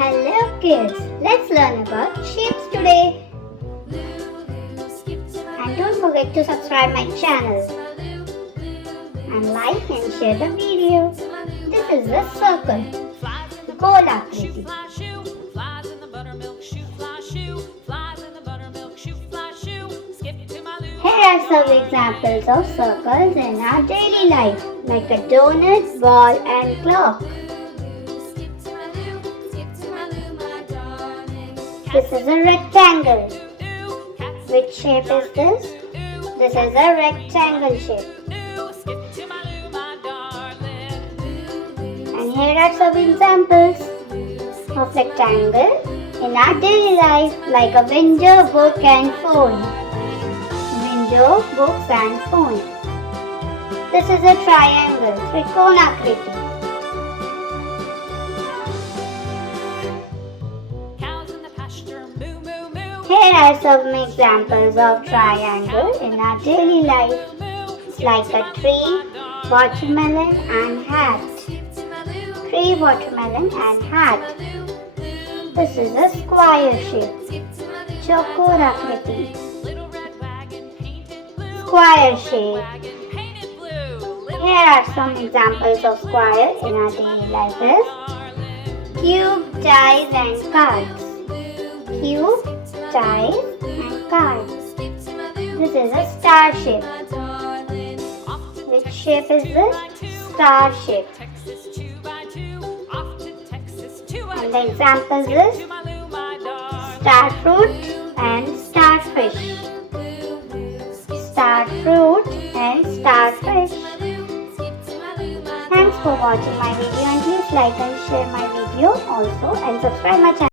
Hello kids, let's learn about shapes today. And don't forget to subscribe my channel. And like and share the video. This is a circle. Goal akriti. Here are some examples of circles in our daily life, like a donut, ball and clock. This is a rectangle. Which shape is this? This is a rectangle shape. And here are some examples of rectangle in our daily life, like a window, book and phone. Window, books and phone. This is a triangle, Trikon akriti. Here are some examples of triangle in our daily life, like a tree, watermelon and hat. Tree, watermelon and hat. This is a square shape, Chauras akriti. Square shape. Here are some examples of square in our daily life is cube, ties and cards. Cube, ties and cards. This is a star shape. Which shape is this? Star shape. And the examples is star fruit and starfish. Star fruit and starfish. Thanks for watching my video, and please like and share my video also and subscribe my channel.